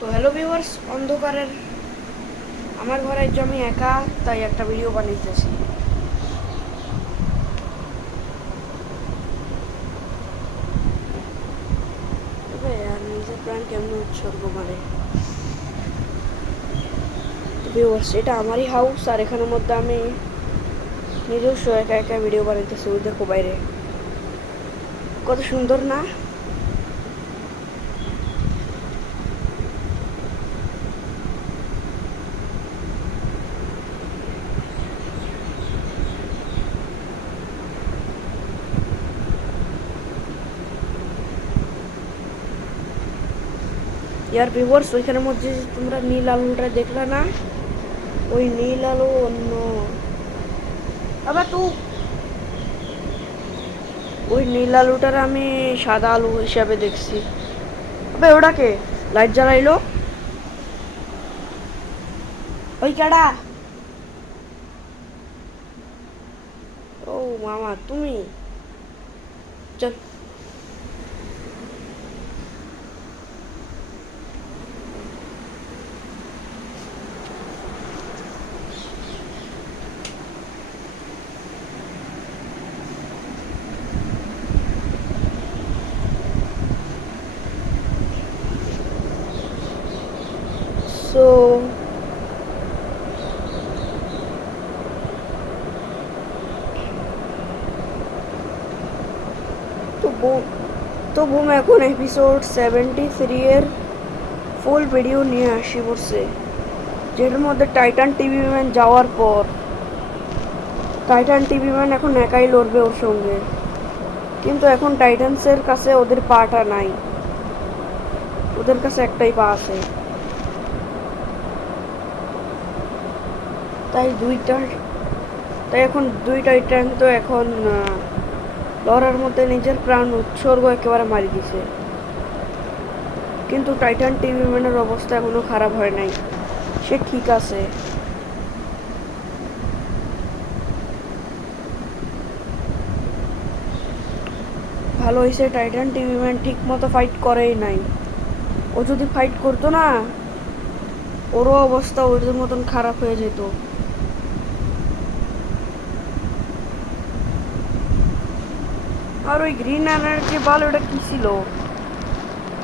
তো hello viewers, অন্ধকারের আমার ঘরে যে আমি একা, তাই একটা ভিডিও বানাইতেছি। তবে আর নিজের প্রাণ কেমন উৎসর্গ মানে। তো ভিউয়ার্স, এটা আমারই হাউস, আর এখানের মধ্যে আমি নিজস্ব একা একা ভিডিও বানাইতেছি। ওই দেখো বাইরে কত সুন্দর না। ইয়ার ভিউয়ার্স, ওইখানের মধ্যে যে তোমরা নীল আলুটা দেখলে না, ওই নীল আলু অন্য আবার তো ওই নীল আলুটার আমি সাদা আলু হিসাবে দেখছি। আবে ওটাকে লাইট জ্বালাইলো, ওই কেডা? ও মামা তুমি, চল। সো তো তো বুম এখন এপিসোড 73 এর ফুল ভিডিও নিয়ে আসি পড়ছে, যেটার মধ্যে টাইটান টিভি ম্যান যাওয়ার পর টাইটান টিভি ম্যান এখন একাই লড়বে ওর সঙ্গে। কিন্তু এখন টাইটান্সের কাছে ওদের পাটা নাই, ওদের কাছে একটাই পা আছে। তাই দুইটা তাই এখন দুই টাইটান তো এখন লড়ার মধ্যে নিজের প্রাণ উৎসর্গ একেবারে মারি দিছে। কিন্তু টাইটান টিভি ম্যানের অবস্থা এখনো খারাপ হয় নাই, সে ঠিক আছে। ভালো হয়েছে টাইটান টিভি ম্যান ঠিক মতো ফাইট করেই নাই। ও যদি ফাইট করতো না, ওরও অবস্থা ওদের মতন খারাপ হয়ে যেত। আর ওই গ্রিন এনার্জি বল, ওটা কি ছিল?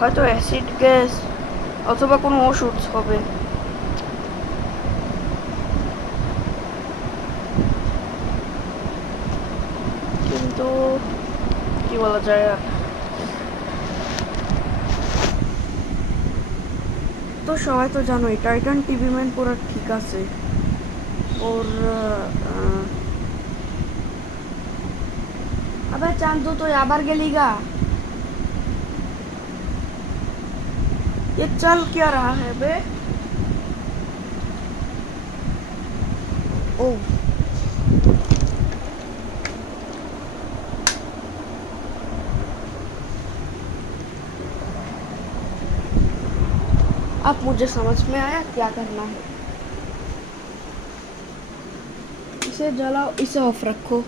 হয়তো অ্যাসিড গ্যাস অথবা কোনো ওষুধ হবে। কিন্তু কি বলা যায় আর। তো সবাই তো জানোই টাইটান টিভি ম্যান পুরো ঠিক আছে। ওর আবার চাঁদ তো তুই আবার গেলি গা। ये चल क्या रहा है बे? ओ, अब मुझे समझ में आया क्या करना है। इसे जलाओ, इसे ऑफ रखो।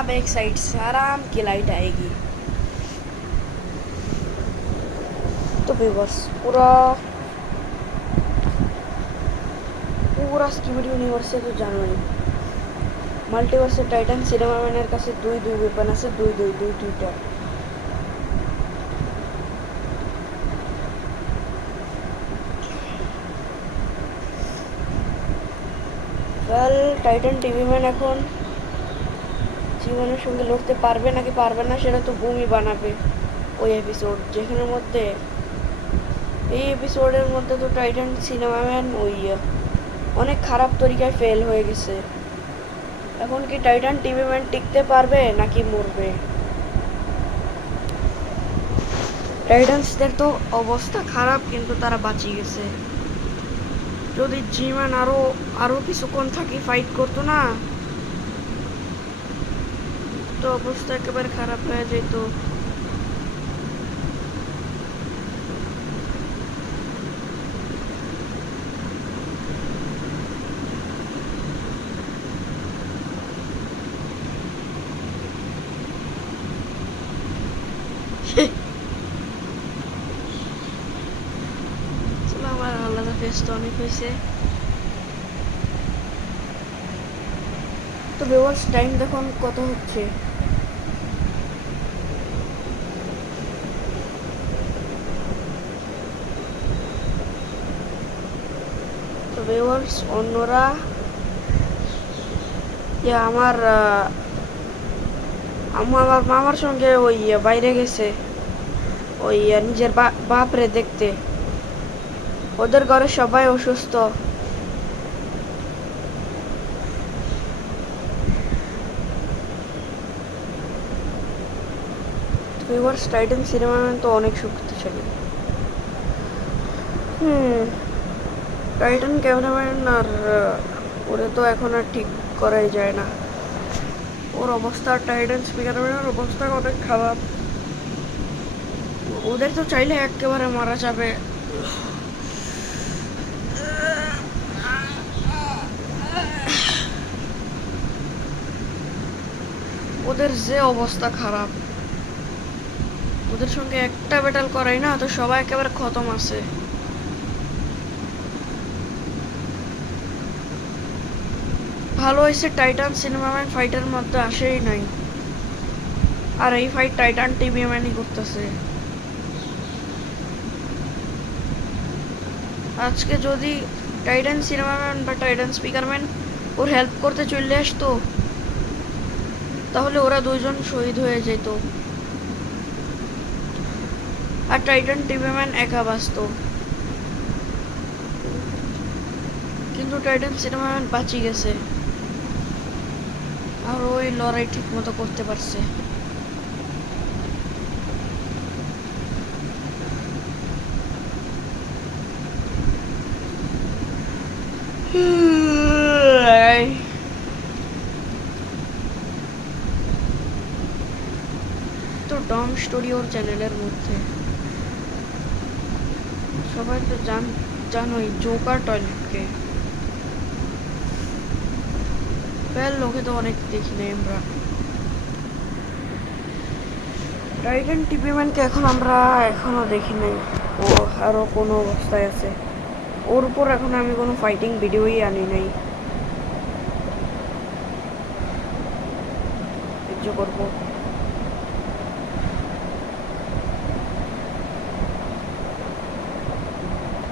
अब एक साइड से आराम की लाइट आएगी। तो व्यूअर्स, पूरा पूरा स्कीमिड यूनिवर्स तो জানো নি, মাল্টিভার্সে টাইটান সিনেমা ম্যানের কাছে দুই দুই ওয়েপন আছে, দুইটা। ওয়েল, টাইটান টিভি ম্যান এখন জীবনের সঙ্গে লড়তে পারবে নাকি পারবে না সেটা তো বুমই বানাবে। ওই এপিসোড যেখানের মধ্যে এই এপিসোডের মধ্যে তো টাইটান সিনেমা ম্যান ওই অনেক খারাপ তরিকায় ফেল হয়ে গেছে। এখন কি টাইটান টিভি ম্যান টিকতে পারবে নাকি মরবে? টাইটান্সদের তো অবস্থা খারাপ, কিন্তু তারা বাঁচিয়ে গেছে। যদি জিম্যান আরো আরো কিছুক্ষণ থাকি ফাইট করতো না, তো অবস্থা একেবারে খারাপ হয়ে যেত। আমার আলাদা ফেস তো অনেক হয়েছে। তো ভিউয়ার্স টাইম দেখুন কত হচ্ছে। তো ভিউয়ার্স অন্যরা আমার আমার মামার সঙ্গে ওই বাইরে গেছে ওই নিজের বাপরে দেখতে। ওদের ঘরে সবাই অসুস্থ। ভিউয়ার্স টাইটান সিনেমা তো অনেক শক্তিশালী। টাইটান ক্যামেরাম্যান আর ওরে তো এখন আর ঠিক করাই যায় না। ওর অবস্থা, টাইটান স্পিকারম্যানের অবস্থা অনেক খারাপ। ওদের তো চাইলে একেবারে মারা যাবে। ওদের যে অবস্থা খারাপ, ওদের সঙ্গে একটা ব্যাটল করাই না তো সবাই একেবারে খতম আছে। ভালো হয়েছে টাইটান সিনেমাম্যান ফাইটের মধ্যে আসেই নাই, আর এই ফাইট টাইটান টিভি ম্যানই করতেছে। আজকে যদি টাইটান সিনেমাম্যান বা টাইটান স্পিকারম্যান ওর হেল্প করতে চলে আসতো তাহলে ওরা দুইজন শহীদ হয়ে যেত, আর টাইটান টিভি ম্যান একা বাঁচত। কিন্তু টাইটান সিনেমাম্যান বাঁচি গেছে, আর ওই লড়াই ঠিক মতো করতে পারছে। তো টম স্টোরি ওর চ্যানেলের মধ্যে সবাই তো জানোই জোকার টয়লেটকে লোকে তো অনেক দেখি নাই আমরা। টাইটান টিভি ম্যানকে আমরা এখনো দেখি নাই, ও আরো কোনো অবস্থায় আছে। ওর উপর এখন আমি কোনো ফাইটিং ভিডিওই আনি নাই, সহ্য করবো।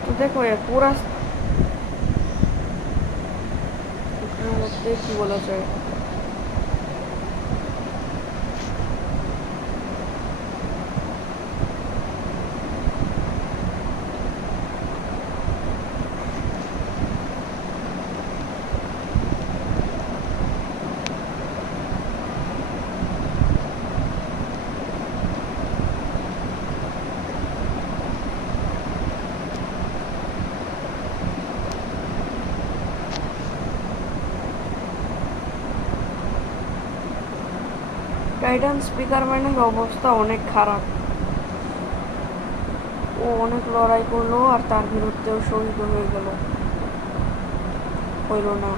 তো দেখো পুরা মধ্যে কি বলা যায়, টাইটান স্পিকারম্যানের অবস্থা অনেক খারাপ। ও অনেক লড়াই করলো আর তার বিরুদ্ধেও শহীদ হয়ে গেল, হইল না।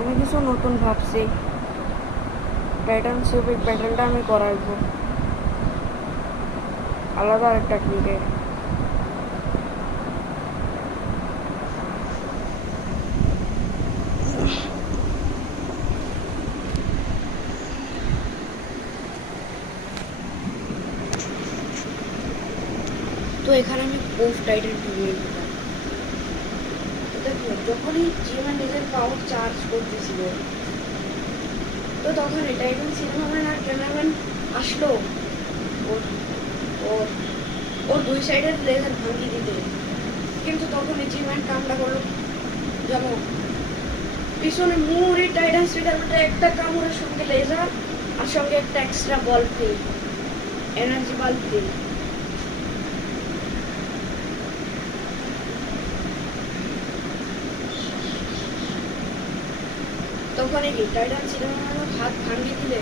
আমি কিছু নতুন ভাবছি, টাইটান সিভিক ব্যাটেলটা আমি করাইবো আলাদা আর টেকনিকে। তো এখানে আমি পোস্ট টাইটান টিভি দিলাম। দেখো যখনই জিএমএন নিজের পাওয়ার চার্জ করতেছিল তো তখন টাইটান সিনেমাম্যান আর ক্যামেরাম্যান আসলো ওর ওর ওর দুই সাইডের লেজার ভাঙিয়ে দিতে, কিন্তু তখন জিএমএন কামড়া করলো যেমন পিছনে মুড়ি টাইটান স্পিকারটা একটা কামড়ের সঙ্গে লেজার আর সঙ্গে একটা এক্সট্রা বল ফিল, এনার্জি বাল্ব ফিল। তখনই কি টাইটান সিনেমা হাত ভাঙিয়ে দিলে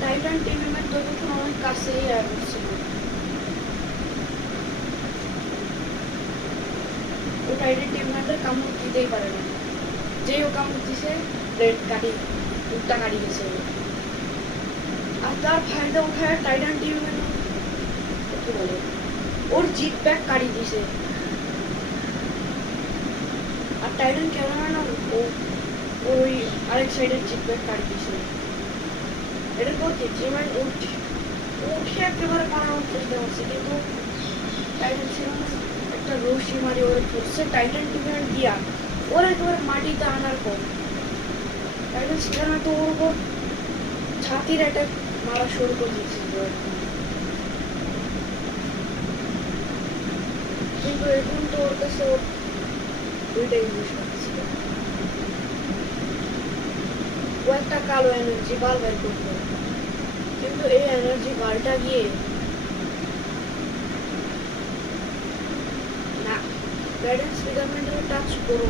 টাইটান টিভি ম্যান ততক্ষণ অনেক কাছেই আসছিল। ও টাইটান টিভি ম্যানটার কামড় দিতেই পারে না, যেই ও কামড় দিছে ব্লেড কাটি উঠটা কাটি গেছে। আর তার ফায়দা উঠায় টাইটান টিভি ম্যান কি বলে ওর জিপ ব্যাগ কাটি দিছে। আর টাইটান ক্যামেরাম্যান ও ওই আরেক সাইডের জিপ ব্যাগ কাটি দিছে। এটার পর কি জিম্যান উঠে একেবারে বানানোর চেষ্টা করছে, কিন্তু টাইটান সিনেমা একটা রশি মারি ওরে ধরছে টাইটান টিভি ম্যান দিয়া ওরা একেবারে মাটিতে আনার পর টাইটান সিনেমা তো ওর উপর ছাতির অ্যাটাক মারা শুরু করে দিয়েছিল। কিন্তু এখন তো ওর কাছে ওর দুইটাই জিনিস ছিল। ও একটা কালো এনার্জি বাল বের করতো, কিন্তু এই এনার্জি বালটা গিয়ে না টাইটান স্পিডারম্যানটাকে টাচ করো,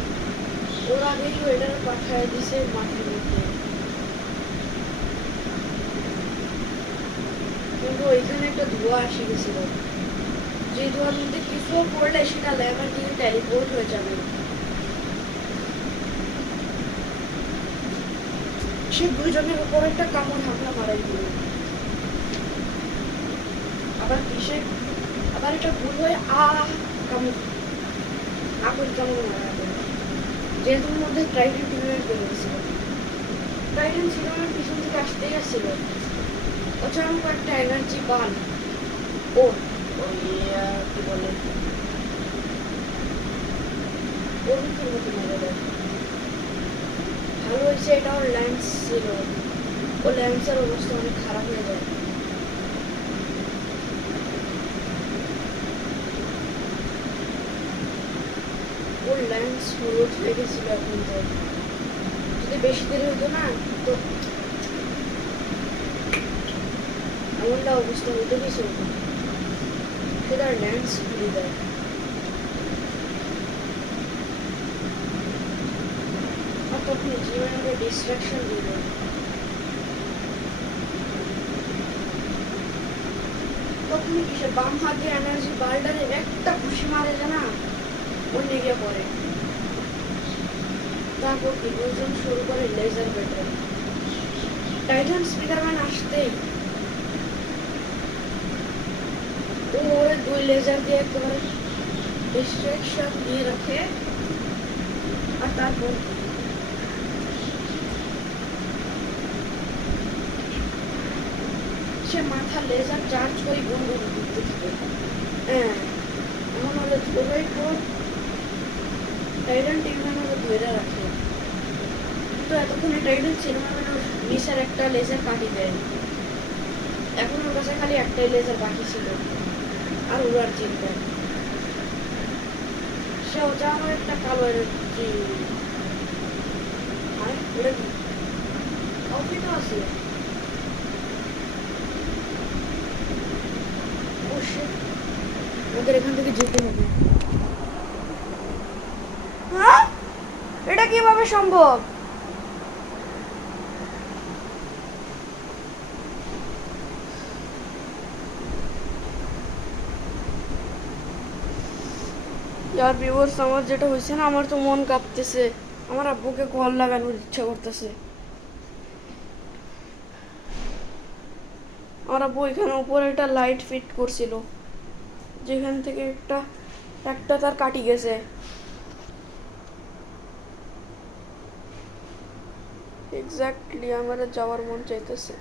ওর আগেই ওইটাকে পাঠায় দিছে মাটির মধ্যে। কিন্তু ওইখানে একটা ধোঁয়া আসে গেছিল, যে ধোঁয়ার মধ্যে কিছু পড়লে সেটা ল্যাবের দিকে টেলিপোর্ট হয়ে যাবে। সে দুইজনের উপর একটা কামড় হামলা মারাই দিল। আবার কিসে আবার এটা ভুল হয়ে কামড় কাপড় কামড় মারা গেল, যেহেতু মধ্যে টাইটান টিভি বেরিয়েছিল। টাইটান সিনেমার পিছন থেকে আসতেই আসছিল, অচানক একটা এনার্জি বাল ওর ওই কি বলে ওর মুখের মতো মেরে দেয়। ভালো হয়েছে এটা ওর ল্যান্স ছিল, ও ল্যান্সের অবস্থা অনেক খারাপ হয়ে যায়। ওর ল্যান্স হলুদ হয়ে গেছিল এখন, তো যদি বেশি দেরি হতো না তো এমনটা অবস্থা হতো কিছু সে তার ল্যান্স খুলে দেয়। আর তখন জীবনে ডিস্ট্রাকশন দিল। তখন কিসে বাম হাতে এনার্জি বালটারে একটা ঘুষি মারে না ওর লেগে পড়ে। তারপর কি দুজন শুরু করে লেজার ব্যাটল। টাইটান স্পিডারম্যান আসতেই ও ওরে দুই লেজার দিয়ে একেবারে ডিস্ট্রাকশন দিয়ে রাখে। আর তারপর সে মাথা লেজার চার্জ করে বন্ধ করতে থাকে। হ্যাঁ এমন হলে ধরেই পর টাইটান টিভি ম্যান ওকে ধরে রাখে। তো এতক্ষণে টাইটান সিনেমা ম্যান ওর নিচের একটা লেজার কাটি দেয়। এখন ওর কাছে খালি একটাই লেজার বাকি ছিল, আর উড়ার চিন্তা। সে ওটা আমার একটা কালো এনার্জি ওটা কফি তো আছে। ওদের এখান থেকে যেতে হবে। হ্যাঁ এটা কিভাবে সম্ভব? यार ভিউয়ার্স আমার যেটা হয়েছে না, আমার তো মন কাঁপতেছে। আমার আব্বুকে কল লাগানোর ইচ্ছা করতেছে। আমার আব্বু এখানে উপরে একটা লাইট ফিট করছিল, যেখান থেকে একটা তার কাটি গেছে। এক্স্যাক্টলি আমার যাওয়ার মন চাইতেছে।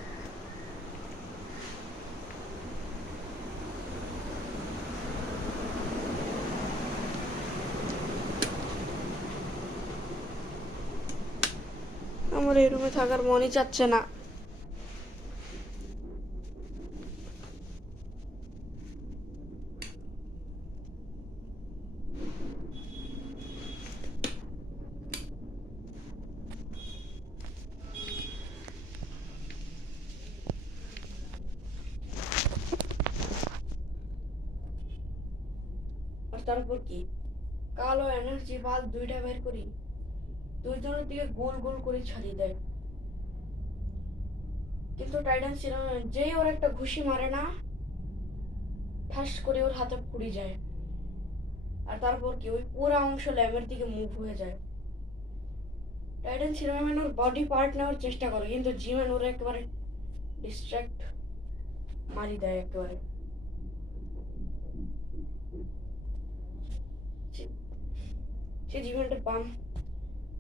আমার এই রুমে থাকার মনই চাচ্ছে না। আর তারপর কি কালো এনার্জি বাল্ব দুইটা বের করি, দুইজনের দিকে গোল গোল করে ছাড়িয়ে দেয়। কিন্তু টাইটান সিনেমা যেই ওর একটা ঘুষি মারে না, ঠাস করে ওর হাতে পুড়ে যায়। আর তারপর কি ওই পুরো অংশ ল্যাবের দিকে মুভ হয়ে যায়। টাইটান সিনেমা ওর বডি পার্ট নেওয়ার চেষ্টা করে, কিন্তু জিম্যান ওর একেবারে ডিস্ট্রাক্ট মারি দেয় একেবারে। সে জিম্যানটা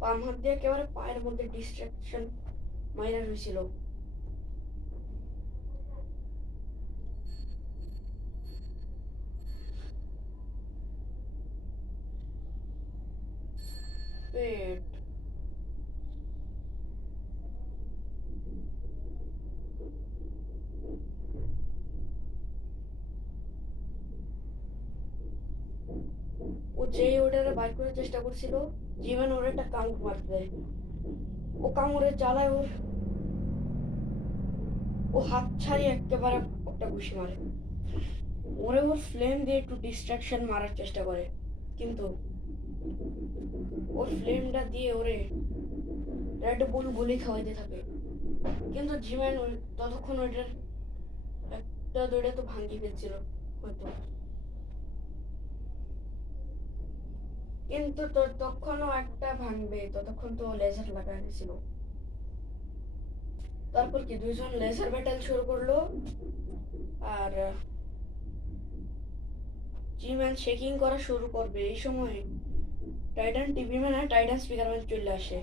বাম হাত দিয়ে একেবারে পায়ের মধ্যে ডিস্ট্রাকশন মাইরা হয়েছিল। পেট ও যেই ওটারে বাইর করার চেষ্টা করছিল, জিম্যান ওর একটা কামড় মারতে দেয়। ও কামড়ের জ্বালায় ও হাত ছাড়িয়ে একেবারে একটা ঘুষি মারে। ওরে ওর ফ্লেম দিয়ে একটু ডিস্ট্রাকশন মারার চেষ্টা করে, কিন্তু ওর ফ্লেমটা দিয়ে ওরে রেড বুল গুলি খাওয়াইতে থাকে। কিন্তু জিম্যান ততক্ষণ ওইটার একটা দুইটা তো ভাঙিয়ে ফেলছিল হয়তো, কিন্তু ততক্ষণও একটা ভাঙবে, ততক্ষণ তো লেজার লাগানো ছিল। তারপর কি দুইজন লেজার ব্যাটেল শুরু করলো, আর জিম্যান শেকিং করা শুরু করবে। এই সময় টাইটান টিভি ম্যান আর টাইটান স্পিকার ম্যান চলে আসে।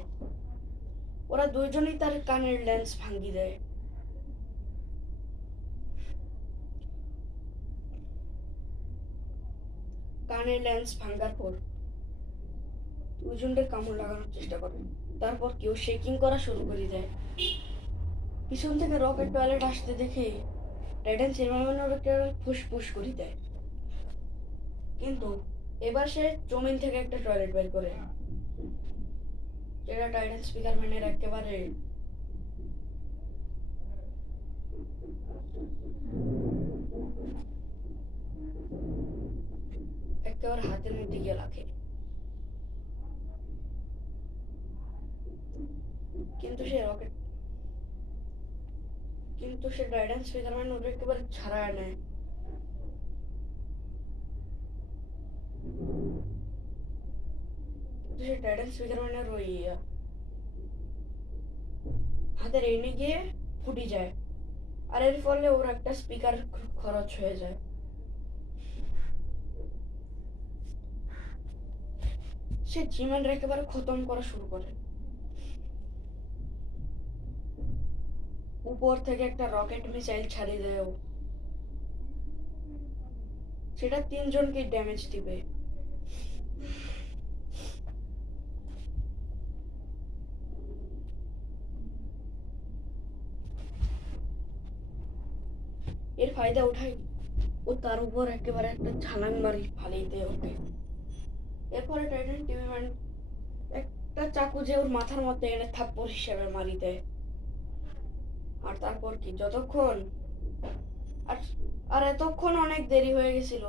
ওরা দুইজনই তার কানের লেন্স ভাঙি দেয়। কানের লেন্স ভাঙার পর দুইজনকে কামড় লাগানোর চেষ্টা করে। তারপর কেউ শেকিং করা শুরু করে দেয়। পিছন থেকে রকেট টয়লেট আসতে দেখে টাইটান সিনেমা ফুসফুস করে দেয়। কিন্তু এবার সে জমিন থেকে একটা টয়লেট বের করে, যেটা টাইটান স্পিকার ম্যানের একেবারে একেবারে হাতের মধ্যে গিয়ে রাখে। কিন্তু সে রকেট কিন্তু সে টাইটান স্পিকার ম্যান ওটা একেবারে ছাড়ায় নেয়। কিন্তু সে টাইটান স্পিকার ম্যানের ওই হাতের এনে গিয়ে ফুটে যায়, আর এর ফলে ওর একটা স্পিকার খরচ হয়ে যায়। সে জিম্যান একেবারে খতম করা শুরু করে। উপর থেকে একটা রকেট মিসাইল ছাড়িয়ে দেয়। সেটা তিনজনকে ড্যামেজ দিবে। এর ফায়দা উঠাই ও তার উপর একেবারে একটা ঝালাং মারি ফালিয়ে দেয় ওকে। এরপরে টাইটান টিভি ম্যান একটা চাকু যে ওর মাথার মধ্যে এনে থাপ্পড় হিসেবে মারি দেয়। আর তারপর কি যতক্ষণ আর আর এতক্ষণ অনেক দেরি হয়ে গেছিল।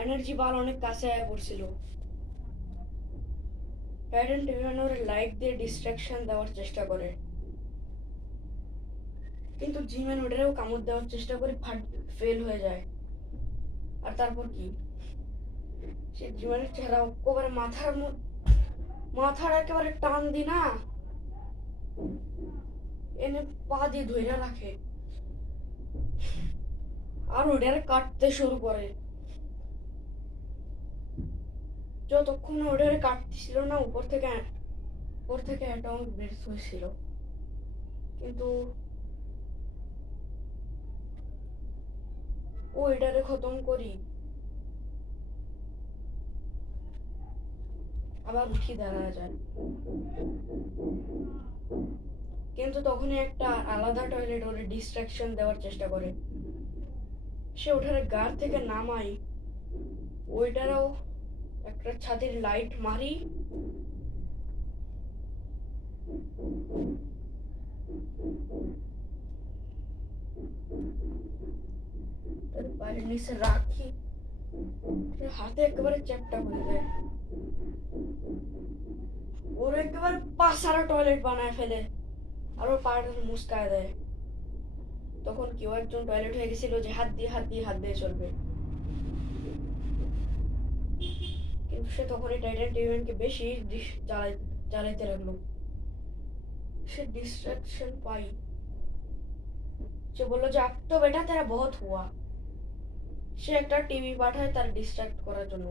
এনার্জি বার অনেক কাছে আয়া পড়ছিল। টাইটান টিভি ম্যান ওর লাইট দিয়ে ডিস্ট্রাকশন দেওয়ার চেষ্টা করে, কিন্তু জিম্যান ওটারেও কামড় দেওয়ার চেষ্টা করে ফেল হয়ে যায়। আর তারপর কি সে জিম্যানের চেহারা একেবারে মাথার একেবারে টান দি না এনে পা দিয়ে ধইরা রাখে, আর ওটারে কাটতে শুরু করে। যতক্ষণ ওটারে কাটতেছিল না, উপর থেকে অ্যাটমিক ব্রেথ হয়েছিল। কিন্তু ও এটারে খতম করি আবার উঠে দাঁড়া যায়। কিন্তু তখনই একটা আলাদা টয়লেট ওরে ডিস্ট্রাকশন দেওয়ার চেষ্টা করে। সে ওটারে গার থেকে নামাই, ওইটারও একটা ছাদের লাইট মারি, তার পায়ের নিচে রাখি, হাতে একেবারে চ্যাপটা হয়ে যায়। ওর একেবারে পাঁচারা টয়লেট বানায় ফেলে আর ওর পাটা মুচকায় দেয়। তখন কেউ একজন টয়লেট হয়ে গেছিল যে হাত দিয়ে চলবে, কিন্তু সে তখন এই টাইটান টিভিকে বেশি চালাইতে লাগলো। সে ডিস্ট্রাকশন পাই। সে বললো যে আব তো বেটা তেরা বহুত হুয়া। সে একটা টিভি পাঠায় তার ডিস্ট্রাক্ট করার জন্য,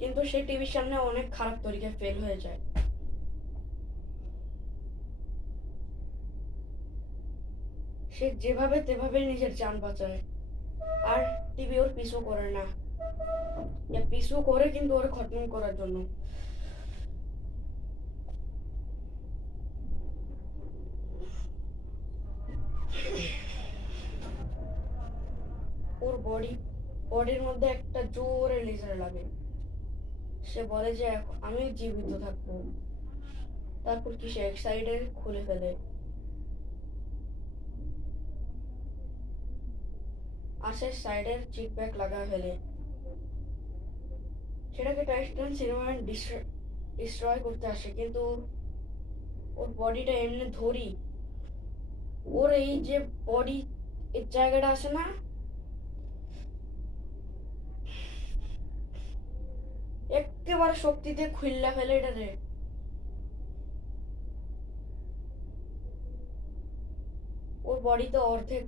কিন্তু সে টিভির সামনে অনেক খারাপ তরিকায় ফেল হয়ে যায়। সে যেভাবে তেভাবে নিজের জান বাঁচায়, আর টিভি ওর পিছু করে না, পিছু করে কিন্তু ওর খতম করার জন্য। ওর বডির মধ্যে একটা জোরে লেজার লাগে। সে বলে যে আমি জীবিত থাকবো। তারপর কি সে এক সাইডে খুলে ফেলে, আর সে সাইডের চিক ব্যাগ লাগায় ফেলে। সেটাকে টাইটান সিনেমায় ডিস্ট্রয় করতে আসে, কিন্তু ওর বডিটা এমনি ধরি। ওর এই যে বডি এর জায়গাটা আছে না, একেবারে শক্তিতে খুইল্লা ফেলে এটারে। ওর বডিতে অর্ধেক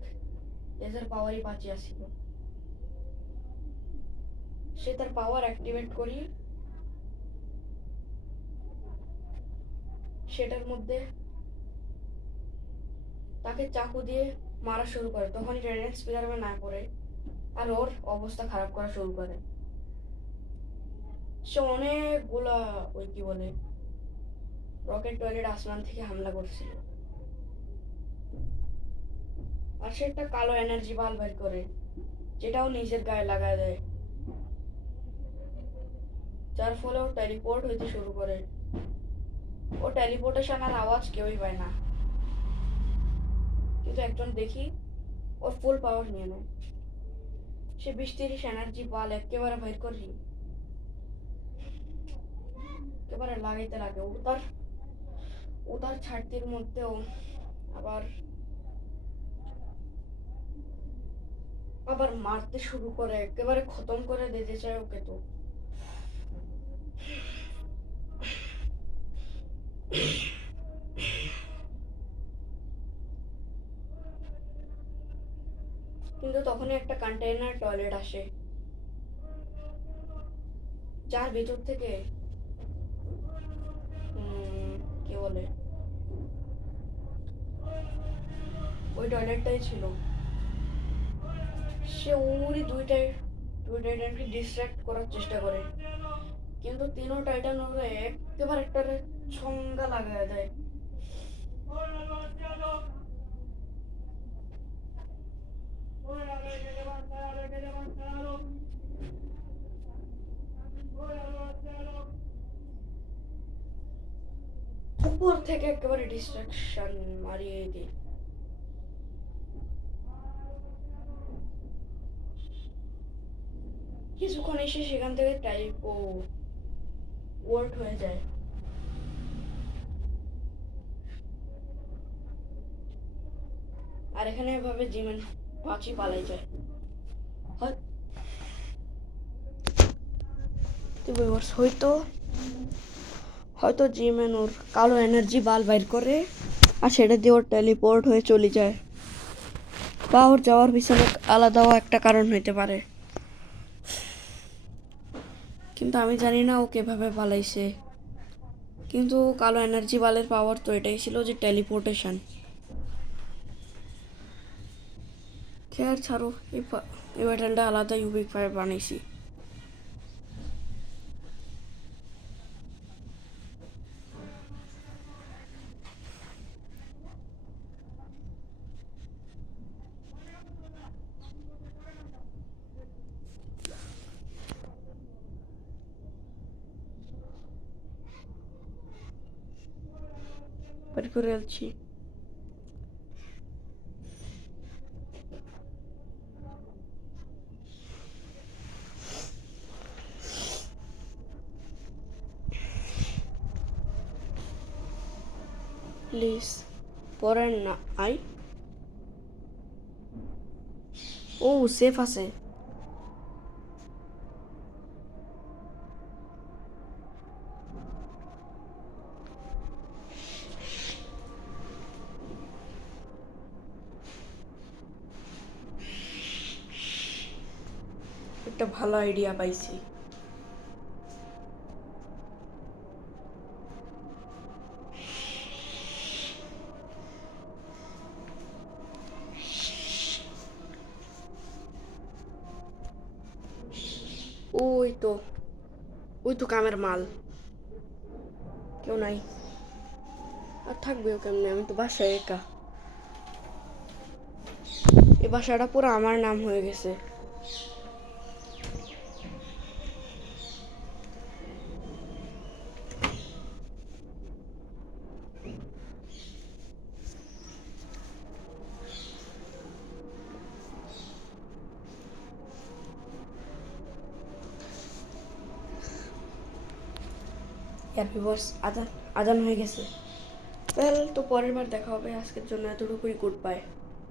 লেজার পাওয়ারই বাঁচিয়ে আসছিল। সে তার পাওয়ার অ্যাক্টিভেট করি, সেটার মধ্যে তাকে চাকু দিয়ে মারা শুরু করে। তখনই ট্রেনের স্পিকারে না পড়ে আর ওর অবস্থা খারাপ করা শুরু করে। সে অনেকগুলা ওই কি বলে রকেট টয়লেট আসমান থেকে হামলা করছিল, আর সে একটা কালো এনার্জি বাল বের করে, যেটাও নিজের গায়ে লাগায় দেয়, যার ফলে ও টেলিপোর্ট হইতে শুরু করে। ও টেলিপোর্টেশন আর আওয়াজ কেউই পায় না, কিন্তু একজন দেখি ওর ফুল পাওয়ার নিয়ে নেয়। সে 20-30 এনার্জি বাল একেবারে বের করি, একেবারে লাগাইতে লাগে। ও তার ছাড়তির মধ্যেও আবার আবার মারতে শুরু করে, একেবারে খতম করে দিতে চায় ওকে। তো কিন্তু তখনই একটা কন্টেইনার টয়লেট আসে, যার ভিতর থেকে কি বলে ওই টয়লেটটাই ছিল। সে ওরই দুই টাইটানকে ডিস্ট্রাক্ট করার চেষ্টা করে, কিন্তু তিনও টাইটান ওরে একেবারে একটা ছঙ্গা লাগায় দেয়। উপর থেকে একেবারে ডিস্ট্রাকশন মারিয়ে দিই। কিছুক্ষণ এসে সেখান থেকে ওয়ার্ড হয়ে যায়, আর এখানে এভাবে জিমেন পাঁচি পালাই যায়। হয়তো হয়তো জিমেন ওর কালো এনার্জি বাল বাইর করে, আর সেটা দিয়ে ওর টেলিপোর্ট হয়ে চলে যায়, বা ওর যাওয়ার পিছনে আলাদাও একটা কারণ হইতে পারে, কিন্তু আমি জানি না ও কিভাবে পালাইছে। কিন্তু কালো এনার্জি বালের পাওয়ার তো এটাই ছিল যে টেলিপোর্টেশন। খেয়ার ছাড়ো, এই ব্যাটেলটা আলাদা ইউবিক ভাবে বানাইছি। বের করে আলছি। প্লিজ পরেন না আই। ও সেফ আছে। একটা ভালো আইডিয়া পাইছি। ওই তো, ওই তো কামের মাল। কেউ নাই। আর থাকবেও কেমনে, আমি তো বাসায় একা। এই বাসাটা পুরো আমার নাম হয়ে গেছে। হ্যাপি বস, আজান আজান হয়ে গেছে। ওয়েল, তো পরের বার দেখা হবে। আজকের জন্য এতটুকুই, গুড বাই।